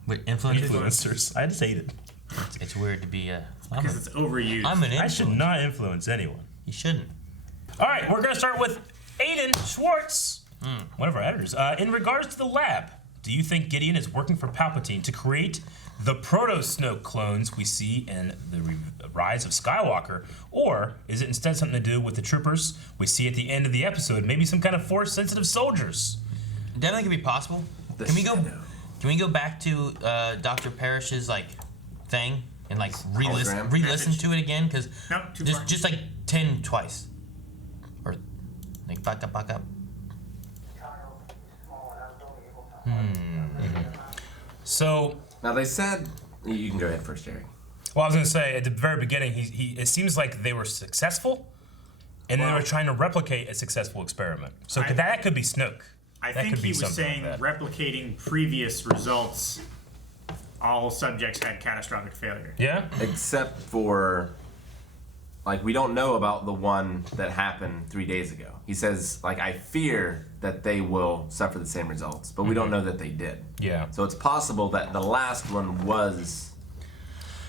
Wait, influencers? Influencers. I just hate it. It's weird to be a... Because it's overused. I'm an influencer. I should not influence anyone. You shouldn't. All right, we're going to start with Aiden Schwartz, one of our editors. In regards to the lab, do you think Gideon is working for Palpatine to create the Proto-Snoke clones we see in the Rise of Skywalker? Or is it instead something to do with the troopers we see at the end of the episode? Maybe some kind of Force-sensitive soldiers? Definitely could be possible. Can we go back to Dr. Parrish's thing and Hologram? re-listen to it again? Because No, too far. just 10 twice, or back up. So, Now they said you can go ahead first, Jerry. well, I was going to say, at the very beginning, it seems like they were successful, and then they were trying to replicate a successful experiment. So that could be Snoke. I That think could be he was something saying like that. replicating previous results, all subjects had catastrophic failure. Yeah? Except for, we don't know about the one that happened 3 days ago. He says, I fear that they will suffer the same results, but we don't know that they did. Yeah. So it's possible that the last one was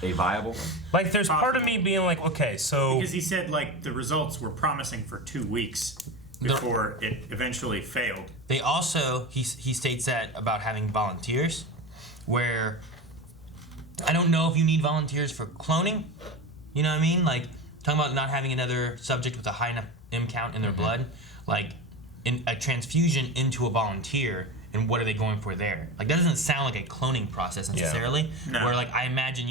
a viable one. There's part of me being like, okay, so... Because he said, the results were promising for 2 weeks before it eventually failed. They also, he states that about having volunteers, where I don't know if you need volunteers for cloning. You know what I mean? talking about not having another subject with a high enough M count in their blood, like in a transfusion into a volunteer, and what are they going for there? Like, that doesn't sound like a cloning process necessarily. No. Where, like, I imagine,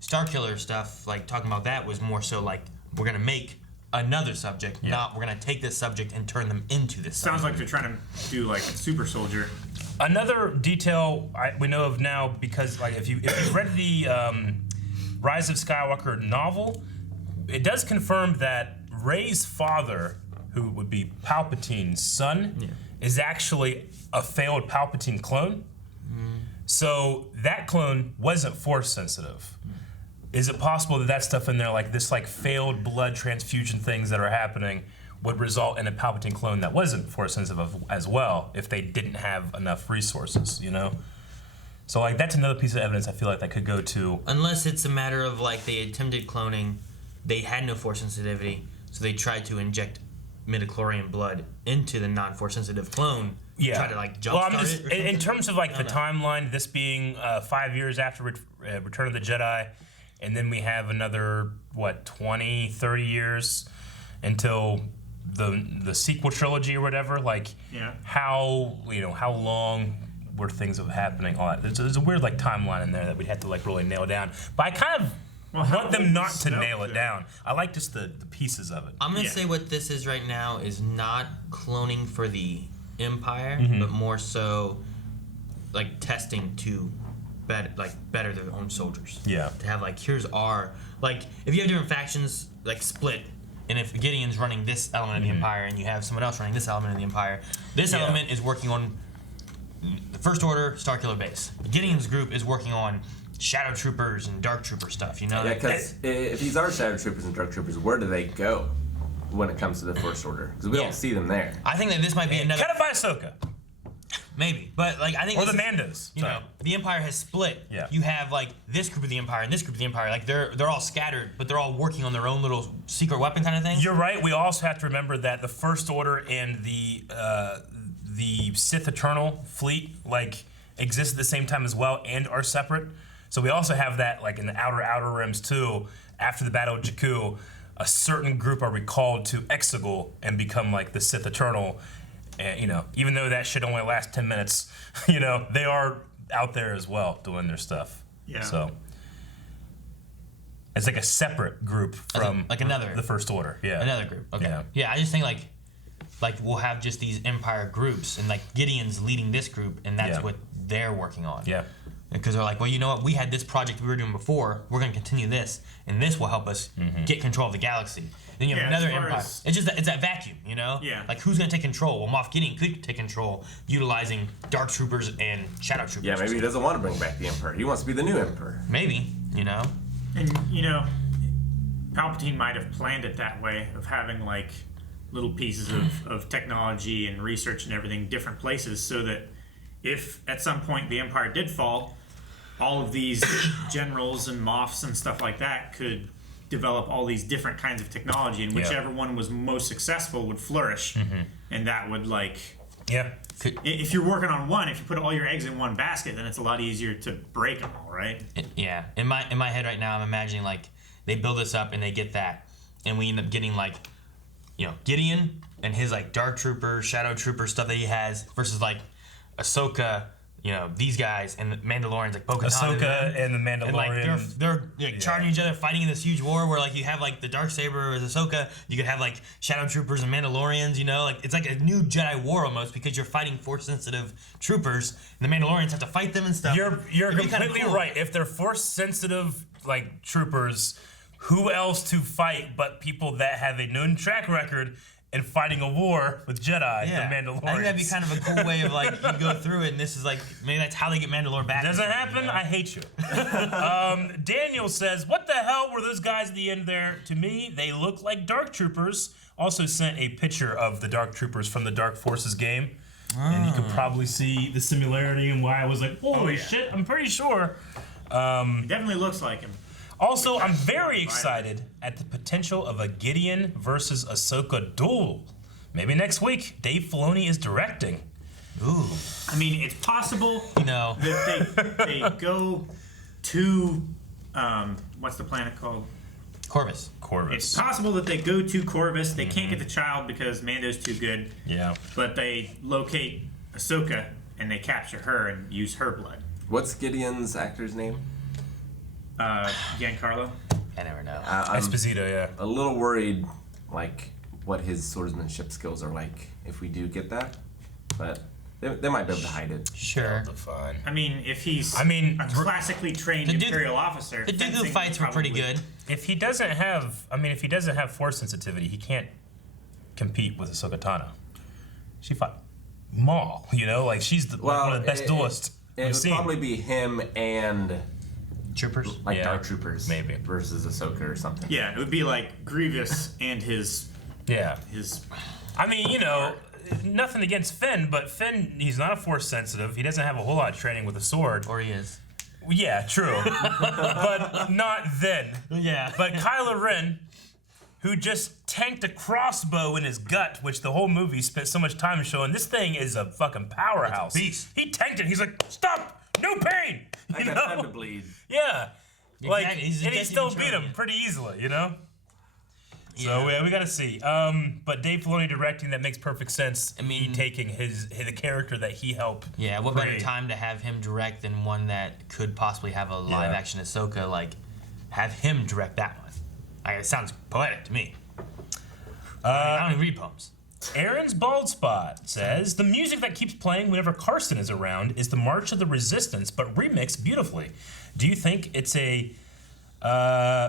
Starkiller stuff, like, talking about that was more so like, we're going to make another subject, not we're going to take this subject and turn them into this Sounds subject. like they're trying to do, like, a super soldier. Another detail we know of now, because, like, if you've read the Rise of Skywalker novel, it does confirm that Rey's father, who would be Palpatine's son, is actually a failed Palpatine clone. So that clone wasn't Force sensitive. Is it possible that that stuff in there, like this, like failed blood transfusion things that are happening, would result in a Palpatine clone that wasn't Force sensitive as well, if they didn't have enough resources, So, like, that's another piece of evidence I feel like that could go to. Unless it's a matter of, like, they attempted cloning, they had no Force sensitivity, so they tried to inject midichlorian blood into the non-Force sensitive clone. Yeah. Try to, like, jumpstart well, I'm it just, or something. in terms of, like, the timeline, this being 5 years after Return of the Jedi, and then we have another, 20, 30 years until the sequel trilogy or whatever, like, how long were things happening? All that. There's a weird, like, timeline in there that we'd have to, like, really nail down. But I kind of want them not to nail it down. I like just the pieces of it. I'm going to say what this is right now is not cloning for the Empire, but more so, like, testing to better their own soldiers. Yeah. To have, like, here's our... Like, if you have different factions, like, split, and if Gideon's running this element of the Empire and you have someone else running this element of the Empire, this element is working on the First Order Starkiller base. Gideon's group is working on Shadow Troopers and Dark Trooper stuff, Yeah, because if these are Shadow Troopers and Dark Troopers, where do they go when it comes to the First Order? Because we don't see them there. I think that this might be another... Cut it by Ahsoka. Maybe, but, like, I think... Or the Mandos. The Empire has split. Yeah. You have, like, this group of the Empire and this group of the Empire. Like, they're all scattered, but they're all working on their own little secret weapon kind of thing. You're right. We also have to remember that the First Order and the Sith Eternal fleet, like, exist at the same time as well and are separate. So we also have that, like, in the outer rims too. After the Battle of Jakku, a certain group are recalled to Exegol and become, like, the Sith Eternal. And, even though that shit only lasts 10 minutes, they are out there as well doing their stuff. Yeah. So it's like a separate group from like another the First Order. Yeah. Another group. Okay. Yeah, I just think like we'll have just these Empire groups, and, like, Gideon's leading this group, and that's what they're working on. Yeah. Because they're like, well, you know what? We had this project we were doing before. We're going to continue this, and this will help us get control of the galaxy. Then you have another Empire. It's that vacuum, Yeah. Like, who's going to take control? Well, Moff Gideon could take control utilizing Dark Troopers and Shadow Troopers. Yeah, maybe he doesn't want to bring back the Emperor. He wants to be the new Emperor. Maybe, And, Palpatine might have planned it that way, of having, like, little pieces of technology and research and everything, different places, so that if at some point the Empire did fall, all of these generals and Moffs and stuff like that could develop all these different kinds of technology, and whichever one was most successful would flourish. And that would, like... Yeah. If you're working on one, if you put all your eggs in one basket, then it's a lot easier to break them all, right? Yeah. In my head right now, I'm imagining, like, they build this up and they get that, and we end up getting, like, Gideon and his, like, Dark Trooper, Shadow Trooper stuff that he has versus, like, Ahsoka, these guys, and the Mandalorians, like Bo-Katan. Ahsoka and the Mandalorian. And, like, they're like, charging each other, fighting in this huge war where, like, you have, like, the Darksaber with Ahsoka, you could have, like, Shadow Troopers and Mandalorians, like, it's like a new Jedi war almost, because you're fighting Force-sensitive troopers, and the Mandalorians have to fight them and stuff. You're completely right. If they're Force-sensitive, like, troopers, who else to fight but people that have a known track record in fighting a war with Jedi, the Mandalorians? I think that'd be kind of a cool way of, like, you go through it, and this is, like, maybe that's how they get Mandalore back. Doesn't happen? I hate you. Daniel says, what the hell were those guys at the end there? To me, they look like Dark Troopers. Also sent a picture of the Dark Troopers from the Dark Forces game. And you could probably see the similarity and why I was like, holy shit, I'm pretty sure. It definitely looks like him. Also, I'm very excited at the potential of a Gideon versus Ahsoka duel. Maybe next week, Dave Filoni is directing. Ooh. I mean, it's possible that they go to, what's the planet called? Corvus. It's possible that they go to Corvus. They can't get the child because Mando's too good. Yeah. But they locate Ahsoka and they capture her and use her blood. What's Gideon's actor's name? Giancarlo. I never know. Esposito, yeah. A little worried, like, what his swordsmanship skills are like if we do get that. But they might be able to hide it. Sure. Fine. I mean, if he's a classically trained Imperial officer. The Dooku fights were pretty good. If he doesn't have force sensitivity, he can't compete with Ahsoka Tano. She fought Maul, you know, like she's one of the best duelists It would probably be him and troopers, like Dark Troopers, maybe versus Ahsoka or something. Yeah, it would be like Grievous and his. I mean, you know, nothing against Finn, but Finn, he's not a force sensitive. He doesn't have a whole lot of training with a sword. Or he is. Yeah, true. But not then. Yeah. But Kylo Ren, who just tanked a crossbow in his gut, which the whole movie spent so much time showing, this thing is a fucking powerhouse. It's a beast. He tanked it. He's like, stop! No pain! I got time to bleed. Yeah. Like, Exactly. He's and he still injecting beat him Neutronium. pretty easily, you know? Yeah. So yeah, we gotta see. But Dave Filoni directing, that makes perfect sense. I mean, taking the character that he helped. Yeah, what better create. time to have him direct than one that could possibly have a live action Ahsoka, like, have him direct that one. It sounds poetic to me. I don't even read poems. Aaron's Bald Spot says, the music that keeps playing whenever Carson is around is the March of the Resistance, but remixed beautifully. Do you think it's a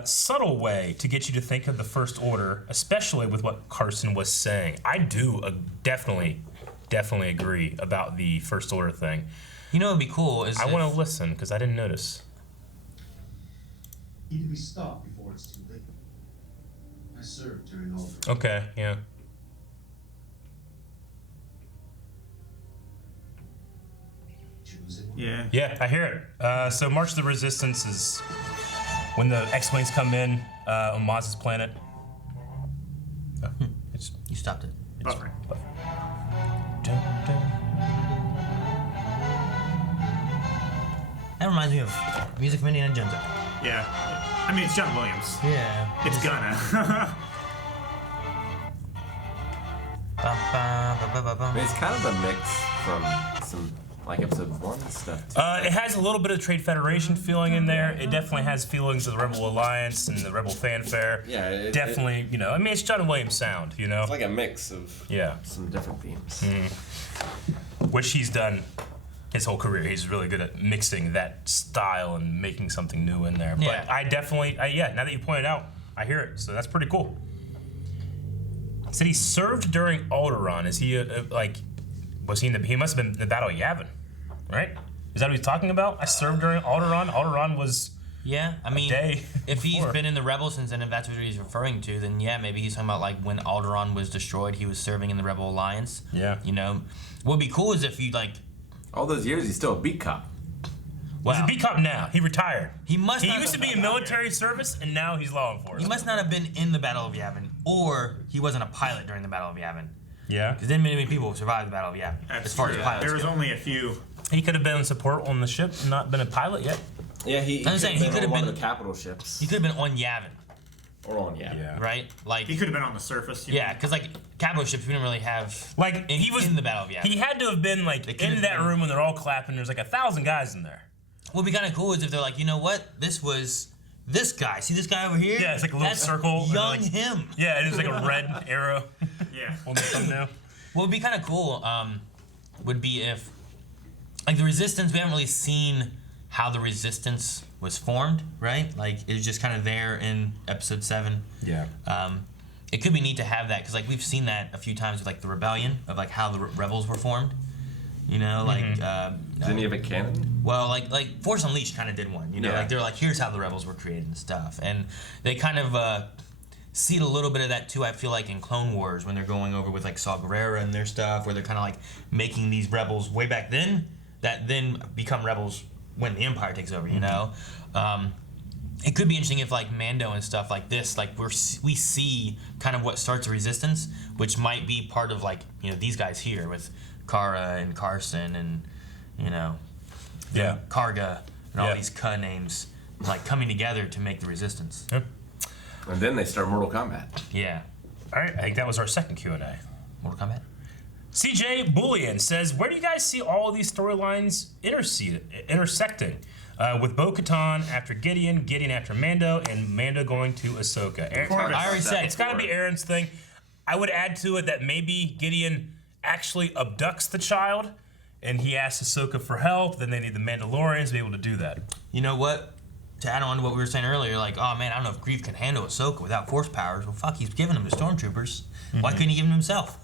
subtle way to get you to think of the First Order, especially with what Carson was saying? I do definitely agree about the First Order thing. You know what would be cool is I want to listen, because I didn't notice. Need to be stopped before it's too late. I served during all the... Okay, yeah. Yeah. Yeah, I hear it. So March of the Resistance is when the X-Wings come in on Maz's planet. Oh, you stopped it. Buffering. That reminds me of music from Indiana Jones. Yeah. I mean, it's John Williams. Yeah. It's gonna. I mean, it's kind of a mix from some like episode 1 and stuff too. It has a little bit of Trade Federation feeling in there. It definitely has feelings of the Rebel Alliance and the Rebel fanfare. Yeah, definitely. You know, I mean, it's John Williams sound. You know, It's like a mix of some different themes. Which he's done his whole career. He's really good at mixing that style and making something new in there. Yeah. But I definitely, now that you point it out, I hear it. So that's pretty cool. He said he served during Alderaan. Is he was he in the? He must have been in the Battle of Yavin, right? Is that what he's talking about? I served during Alderaan. Alderaan was. Yeah, I mean, day if he's before. been in the Rebels since then, if that's what he's referring to, then yeah, maybe he's talking about like when Alderaan was destroyed, he was serving in the Rebel Alliance. Yeah. You know, what'd be cool is if you like. All those years, he's still a beat cop. Well, he's a beat cop now. He retired. He must. He not used to have- be in military service, and now he's law enforcement. He must not have been in the Battle of Yavin, or he wasn't a pilot during the Battle of Yavin. Yeah. Because then many people survived the Battle of Yavin. As far as pilots There was go. only a few. He could have been in support on the ship and not been a pilot yet. Yeah, he I'm saying he could have on one been of the capital ships. He could have been on Yavin, Or on Yavin. right? Like He could have been on the surface. You yeah, because like capital ships, we didn't really have Like he was in the Battle of Yavin. He had to have been like could in have that been. room when they're all clapping. There's like 1,000 guys in there. What'd be kind of cool is if they're like, you know what, this was this guy. See this guy over here? Yeah, it's like a little That's circle. and Young like, him. Yeah, it is like a red arrow Yeah. on the thumbnail. What would be kind of cool would be if, like, the Resistance, we haven't really seen how the Resistance was formed, right? Like, it was just kind of there in Episode 7. Yeah. It could be neat to have that, because, like, we've seen that a few times with, like, the Rebellion, of, like, how the Rebels were formed. You know, like... Is any of it canon? Well, like Force Unleashed kind of did one. You know, Yeah. like, they're like, here's how the Rebels were created and stuff. And they kind of... seed a little bit of that too, I feel like, in Clone Wars when they're going over with like Saw Gerrera and their stuff, where they're kind of like making these rebels way back then that then become rebels when the Empire takes over, you know? It could be interesting if like Mando and stuff like this, like we see kind of what starts a Resistance, which might be part of like, you know, these guys here with Cara and Carson and, you know, Yeah. Karga and all Yeah. these names like coming together to make the Resistance. Yeah. And then they start Mortal Kombat. Yeah. All right, I think that was our second Q&A. Mortal Kombat. CJ Bullion says, where do you guys see all of these storylines intersecting? With Bo-Katan after Gideon, Gideon after Mando, and Mando going to Ahsoka. I already said it's got to be Aaron's thing. I would add to it that maybe Gideon actually abducts the child, and he asks Ahsoka for help. Then they need the Mandalorians to be able to do that. You know what? To add on to what we were saying earlier, like, oh man, I don't know if Grief can handle Ahsoka without Force powers. Well, fuck, he's giving them to Stormtroopers. Why couldn't he give them himself?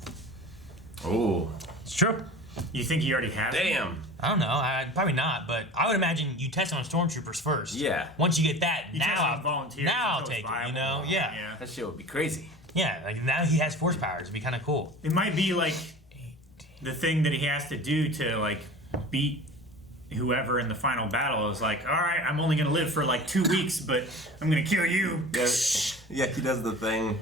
Oh, it's true. You think he already has? Damn. I don't know. Probably not, but I would imagine you test it on Stormtroopers first. Yeah. Once you get that, You test it on now volunteers I'll until it's take it. viable. You know? Yeah. That shit would be crazy. Yeah. Like now he has Force powers. It'd be kind of cool. It might be like the thing that he has to do to like beat whoever in the final battle is like, all right, I'm only gonna live for like 2 weeks, but I'm gonna kill you. Yeah, he does the thing.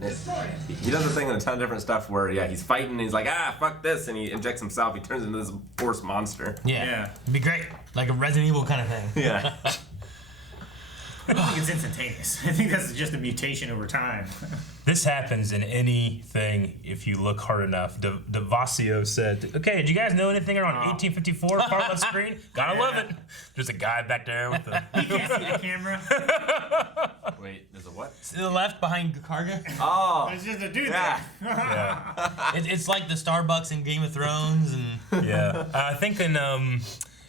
He does the thing in a ton of different stuff where, yeah, he's fighting and he's like, fuck this, and he injects himself. He turns into this Force monster. Yeah. It'd be great. Like a Resident Evil kind of thing. Yeah. I don't think it's instantaneous. I think that's just a mutation over time. This happens in anything if you look hard enough. Devasio said, okay, did you guys know anything around 1854 far left screen? Gotta love it. There's a guy back there with the... You can't see the camera. Wait, there's a what? To the left behind Karga. Oh. It's just a dude Yeah. there. It's like the Starbucks in Game of Thrones. And Yeah. I think in...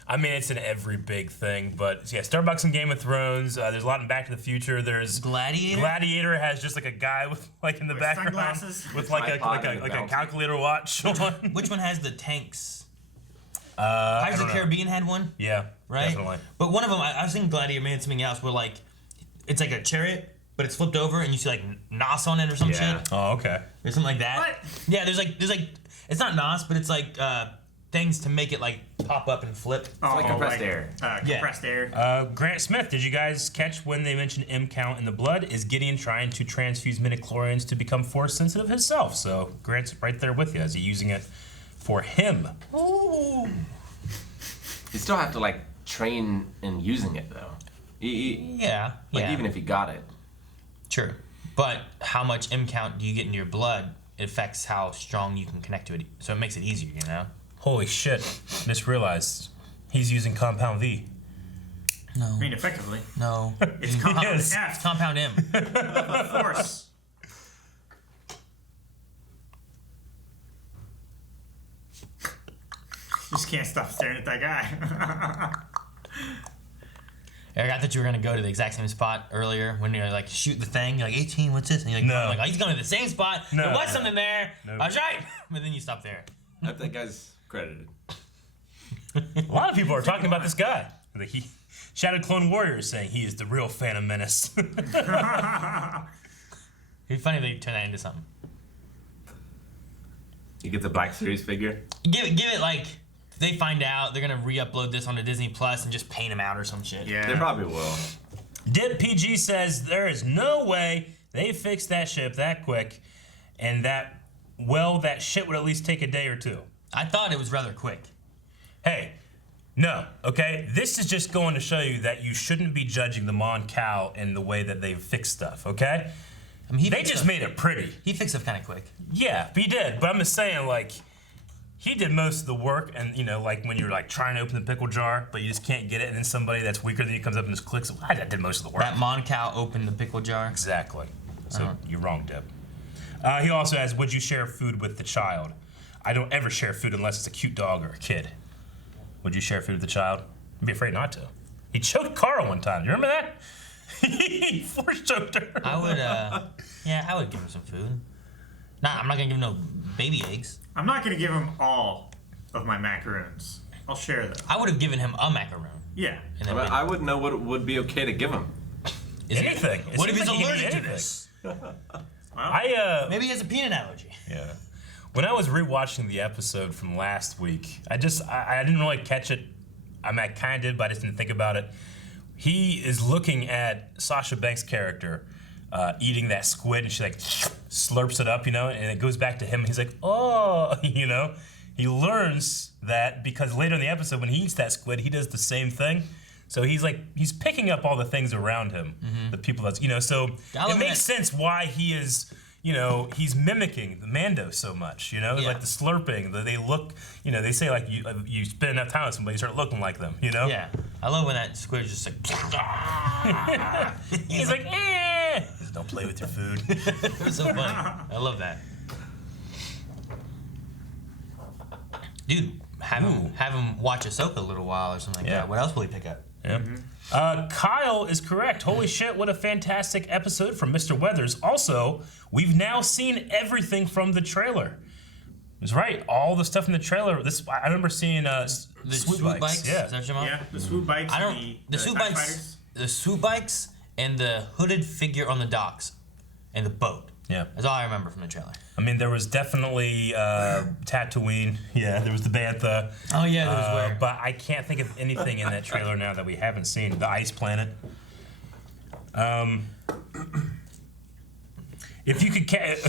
I mean, it's in every big thing, but yeah, Starbucks and Game of Thrones. There's a lot in Back to the Future. There's Gladiator. Gladiator has just like a guy with like in the With background sunglasses. with like a Tripod and a like a bounty. calculator watch on. Which one has the tanks? I Pirates of don't the know. Caribbean had one. Yeah, Right? definitely. But one of them, I was thinking Gladiator made something else where like, it's like a chariot, but it's flipped over and you see like NOS on it or some Yeah. shit. Oh, okay. There's something like that. What? Yeah, there's like, it's not NOS, but it's like things to make it like pop up and flip. like compressed air. Compressed air. Grant Smith, did you guys catch when they mentioned M count in the blood? Is Gideon trying to transfuse midichlorians to become force sensitive himself? So Grant's right there with you. Is he using it for him? Ooh. You still have to like train in using it though. Yeah. Like yeah. even if you got it. True. But how much M count do you get in your blood affects how strong you can connect to it. So it makes it easier, you know? Holy shit. Just realized he's using compound V. No. I mean, effectively. No. It's compound Yes. F. It's compound M. Of force. Just can't stop staring at that guy. Eric, I thought you were gonna go to the exact same spot earlier when you're like shoot the thing. You're like 18. What's this? And you're like, No. I'm like, oh, he's going to the same spot. No. There was something there. No. I was right, but then you stop there. I hope that guy's credited. A lot of people are talking about this guy. Like he, Shattered Clone Warrior is saying he is the real Phantom Menace. It'd be funny if they turn that into something. You get the Black Series figure. Give it like they find out they're gonna re-upload this onto Disney Plus and just paint him out or some shit. Yeah. They probably will. Dip PG says there is no way they fixed that ship that quick, and that shit would at least take a day or two. I thought it was rather quick. Hey, no, okay? This is just going to show you that you shouldn't be judging the Mon Cal in the way that they fix stuff, okay? I mean, They just made it pretty. He fixed stuff kind of quick. Yeah, he did. But I'm just saying, like, he did most of the work, and you know, like when you're like trying to open the pickle jar, but you just can't get it, and then somebody that's weaker than you comes up and just clicks. I did most of the work. That Mon Cal opened the pickle jar. Exactly. So you're wrong, Deb. He also asks, would you share food with the child? I don't ever share food unless it's a cute dog or a kid. Would you share food with the child? I'd be afraid not to. He choked Carl one time. You remember that? He force choked her. I would, yeah, I would give him some food. Nah, I'm not gonna give him no baby eggs. I'm not going to give him all of my macaroons. I'll share them. I would have given him a macaroon. Yeah. And then I wouldn't know what would be okay to give him. Anything. What if he's It seems like he can allergic eat to anything. this? Maybe he has a peanut allergy. Yeah. When I was rewatching the episode from last week, I didn't really catch it. I mean, I kind of did, but I just didn't think about it. He is looking at Sasha Banks' character eating that squid, and she like slurps it up, you know, and it goes back to him. And he's like, oh, you know. He learns that because later in the episode, when he eats that squid, he does the same thing. So he's picking up all the things around him, the people that's so it makes sense why he is he's mimicking the Mando so much. Like the slurping, they look. They say like you spend enough time with somebody, you start looking like them. Yeah, I love when that squid just like. He's like, eh. Don't play with your food. It was so funny. I love that. Dude, have him watch Ahsoka a little while or something like that. What else will he pick up? Yeah. Kyle is correct. Holy shit, what a fantastic episode from Mr. Weathers. Also, we've now seen everything from the trailer. That's right. All the stuff in the trailer. I remember seeing the swoop bikes. Yeah. Is that your mom? Yeah, the swoop bikes. The swoop bikes. Fighters. The swoop bikes and the hooded figure on the docks and the boat. Yeah. That's all I remember from the trailer. I mean, there was definitely Tatooine. Yeah, there was the Bantha. Oh, yeah, there was where. But I can't think of anything in that trailer now that we haven't seen. The ice planet. If you could,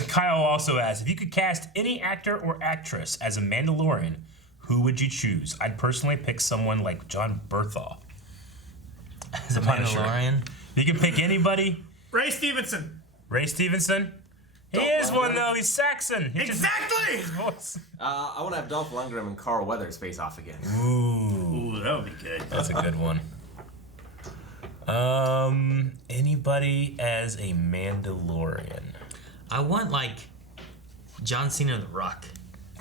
Kyle also asked, if you could cast any actor or actress as a Mandalorian, who would you choose? I'd personally pick someone like John Berthold. As a Mandalorian? You can pick anybody. Ray Stevenson. Ray Stevenson? He is one, though. He's Saxon. Exactly! I want to have Dolph Lundgren and Carl Weathers face off again. Ooh, that would be good. That's a good one. Anybody as a Mandalorian? I want, like, John Cena and The Rock.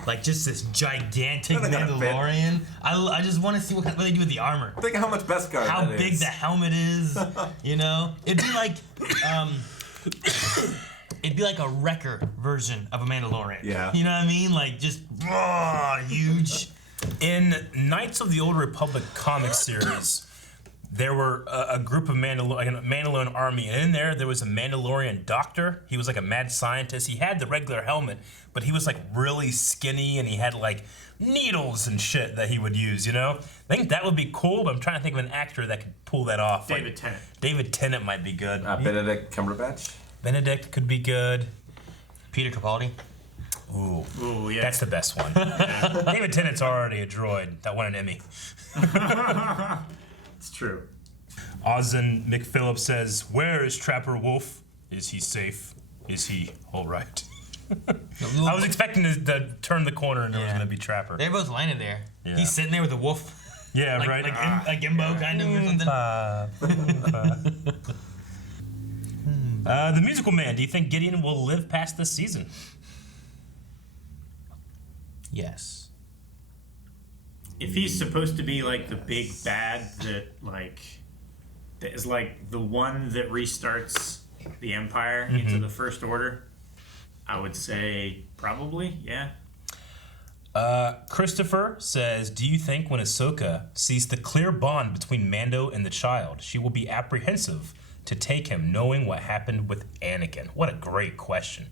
Like, just this gigantic Mandalorian. I just want to see what they do with the armor. Think of how much Beskar How that big is. the helmet is, It'd be like, it'd be like a Wrecker version of a Mandalorian. Yeah. You know what I mean? Like, just huge. In Knights of the Old Republic comic series, there were a group of Mandalorian army, and in there was a Mandalorian doctor. He was like a mad scientist. He had the regular helmet, but he was like really skinny, and he had like needles and shit that he would use, I think that would be cool, but I'm trying to think of an actor that could pull that off. David Tennant. David Tennant might be good. Benedict Cumberbatch. Benedict could be good. Peter Capaldi. Ooh, yeah. That's the best one. David Tennant's already a droid that won an Emmy. It's true. Ozan McPhillips says, "Where is Trapper Wolf? Is he safe? Is he all right?" I was expecting to turn the corner and there was going to be Trapper. They both landed there. Yeah. He's sitting there with a wolf. Yeah, like, right. Like Gimbo kind of or something. The Musical Man, do you think Gideon will live past this season? Yes. If he's supposed to be like the big bad that is like the one that restarts the Empire into the First Order, I would say probably, yeah. Christopher says, do you think when Ahsoka sees the clear bond between Mando and the child, she will be apprehensive to take him, knowing what happened with Anakin? What a great question.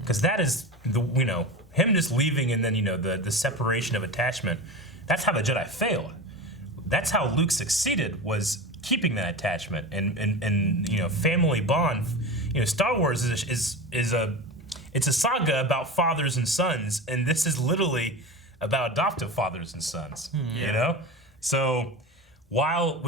Because that is him just leaving and then the separation of attachment. That's how the Jedi failed. That's how Luke succeeded, was keeping that attachment and family bond. Star Wars is a saga about fathers and sons, and this is literally about adoptive fathers and sons. So while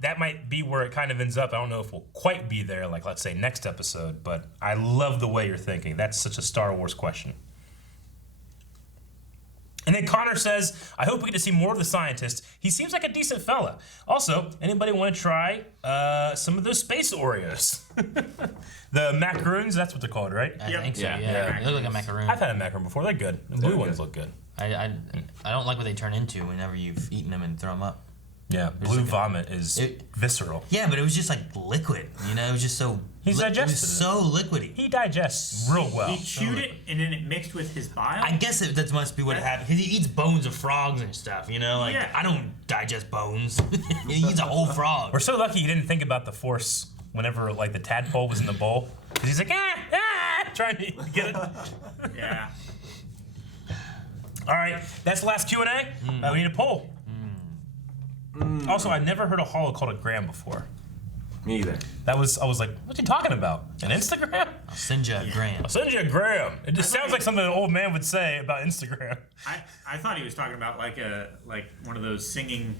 that might be where it kind of ends up, I don't know if we'll quite be there, like let's say next episode, but I love the way you're thinking. That's such a Star Wars question. And then Connor says, I hope we get to see more of the scientist. He seems like a decent fella. Also, anybody want to try some of those space Oreos? The macaroons, that's what they're called, right? I think so, yeah. They look like a macaroon. I've had a macaroon before. They're good. The blue ones look good. I don't like what they turn into whenever you've eaten them and throw them up. Yeah, blue vomit is visceral. Yeah, but it was just like liquid. It was just so... He's digested. It was so liquidy. He digests real well. He chewed it and then it mixed with his bile? I guess that must be what happened. He eats bones of frogs and stuff, I don't digest bones. He eats a whole frog. We're so lucky he didn't think about the Force whenever the tadpole was in the bowl. Because he's like, trying to get it. Yeah. All right, that's the last Q&A. We need a poll. Also, I'd never heard a holo called a gram before. Me either. I was like, what's he talking about? An Instagram? I'll send you a gram. I'll send you a gram. It just sounds like something an old man would say about Instagram. I thought he was talking about like one of those singing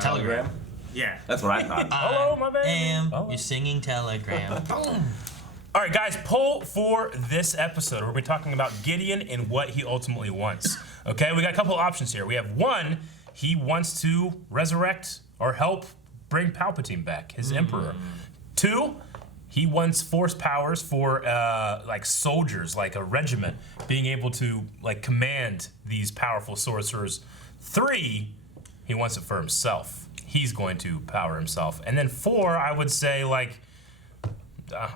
telegram. Yeah. That's what I thought. Hello, my baby. You're singing Telegram. Boom. All right, guys, poll for this episode. We're going to be talking about Gideon and what he ultimately wants. Okay, we got a couple of options here. We have one, he wants to resurrect or help bring Palpatine back, his Emperor. Two, he wants force powers for like soldiers, like a regiment, being able to like command these powerful sorcerers. Three, he wants it for himself. He's going to power himself. And then four, I would say like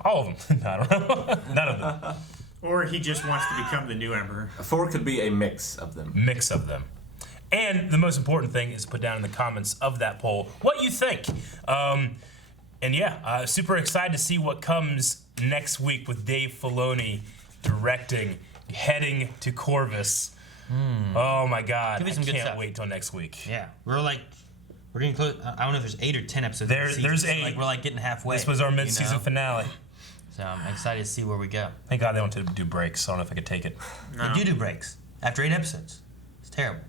all of them. I don't know. None of them. Or he just wants to become the new emperor. Four could be a mix of them. Mix of them. And the most important thing is put down in the comments of that poll what you think. And yeah, super excited to see what comes next week with Dave Filoni directing, heading to Corvus. Oh my God! Could be some I good can't stuff. wait till next week. Yeah, we're getting close. I don't know if there's 8 or 10 episodes. There's 8. Like, we're like getting halfway. This was our mid-season finale. So I'm excited to see where we go. Thank God they don't do breaks. I don't know if I could take it. No. They do breaks after 8 episodes. It's terrible.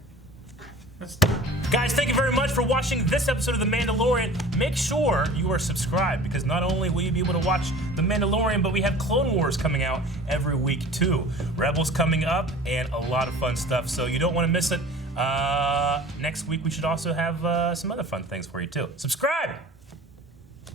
Guys, thank you very much for watching this episode of The Mandalorian. Make sure you are subscribed because not only will you be able to watch The Mandalorian, but we have Clone Wars coming out every week too. Rebels coming up and a lot of fun stuff, so you don't want to miss it. Next week we should also have some other fun things for you too. Subscribe!